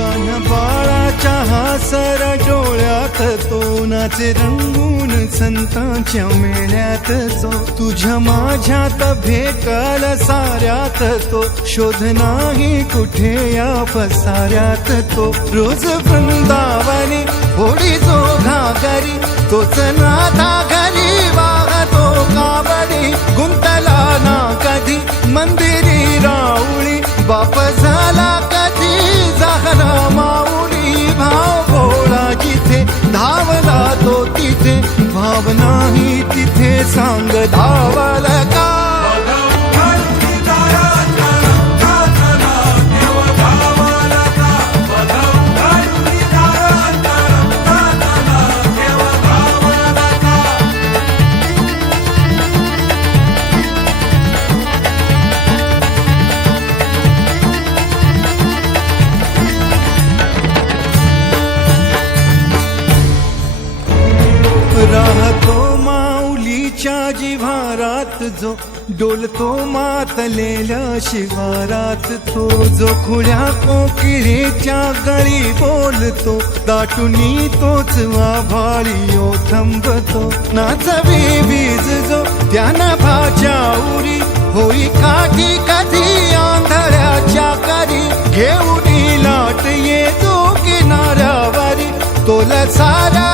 बाळाच्या हा सर डोळ्यात तो नाचे रंगून संतांच्या मेळ्यात जो तुझ्या माझ्यात भेटल साऱ्यात तो. शोध नाही कुठे या पसाऱ्यात तो. रोज वृंदावनी होडी जो घागरी तोच नाथा घरी वाहतो कावडी. गुंतला ना कधी मंदिरी राऊळी बाप झाला नाही तिथे सांग धावल का? जिव्हारात जो डोलतो मातलेल्या शिवारात तो जो खुल्या कोकिळेच्या गळी बोलतो दाटुनी तोच आभाळी ओ थंबतो. नाचवी बीज जो त्याना भाच्या उरी होई काठी कधी आंधळ्याच्या करी घेऊन लाट ये जो किनाऱ्यावरी तोला सारा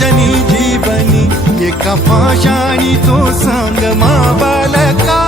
जनी जीवनी एका पाशाणी तो सांग मा बालका